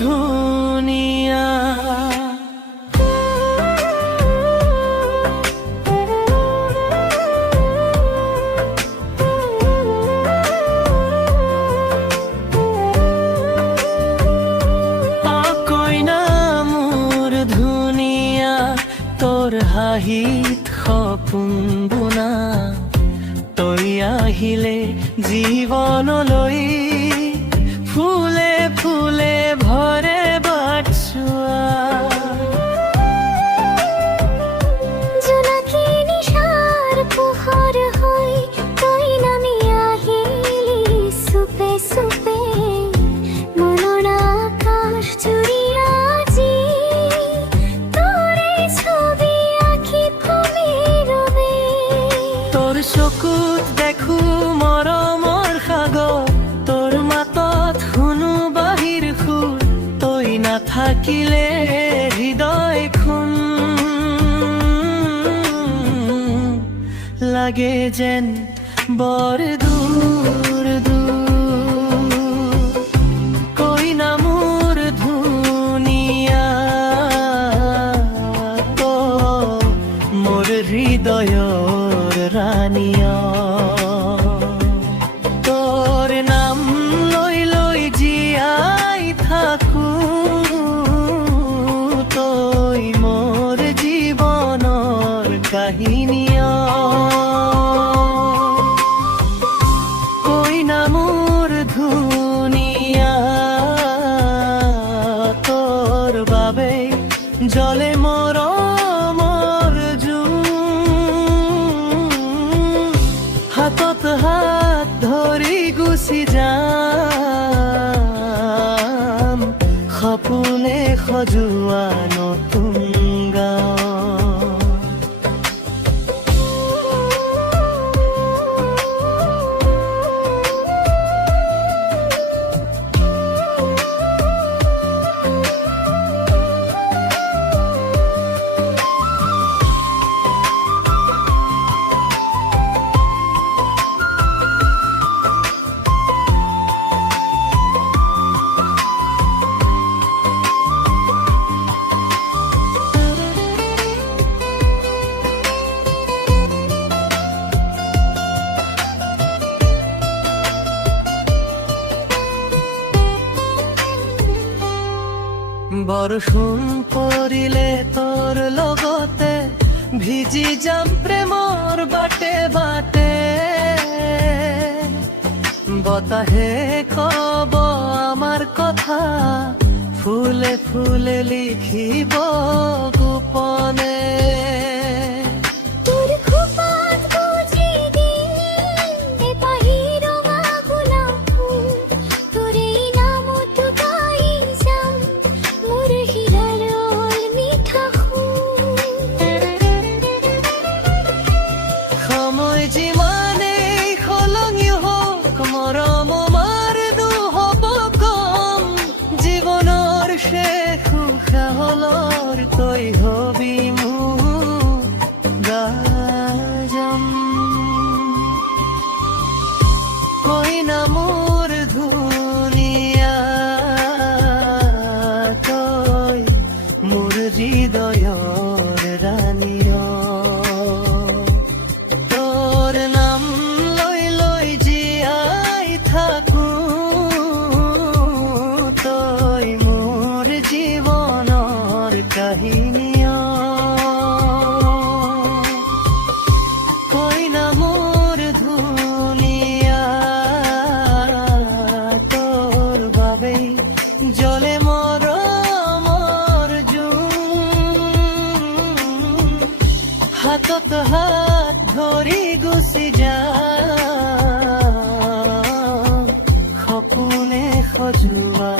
ধুনিয়া। তোৰ হাঁহিত সপোন বুনা তই আহিলে জীৱনলৈ ফুলে ফুলে ভৰে বাটছোৱা। জোনাকী নিশাৰ পোহৰ হৈ তই নামি আহিলি চুপে চুপে মনৰ আকাশ জুৰি আজি চকুত দেখো মৰমৰ সাগৰ, তোৰ মাতত শুনো বাহিৰ সুৰ, তই নাথাকিলে হৃদয়খন লাগে যেন বৰ দূৰ দূৰ। কইনা মোৰ ধুনিয়া তো মোৰ হৃদয়ৰ ৰাণীয়া। তোৰ নাম লৈ লৈ জীয়াই থাকো তই মোৰ জীৱনৰ কাহিনীয়া। কইনা মোৰ ধুনিয়া তোৰ বাবে জ্বলে মৰমৰ হাতত হাত ধৰি গুচি যাম সপোনে সজোৱা নতুন গাঁও। বৰষুণ পৰিলে তোৰ লগতে ভিজি যাম প্ৰেমৰ বাটে বাটে। বতাহে কব আমাৰ কথা, ফুলে ফুলে লিখিব গোপনে। মৰম আমাৰ নহ'ব কম, জীৱনৰ শেষ উশাহৰ তই হবি মোৰ গাজন। কইনা মোৰ ধুনিয়া তই মোৰ হৃদয়ৰ ৰাণীয়। তোৰ নাম লৈ লৈ থাকো তই মোৰ জীৱনৰ কাহিনীয়া। কইনা মোৰ ধুনিয়া তোৰ বাবে জ্বলে মৰমৰ হাতত হাত ধৰি গুচি যাম সপোনে সজোৱা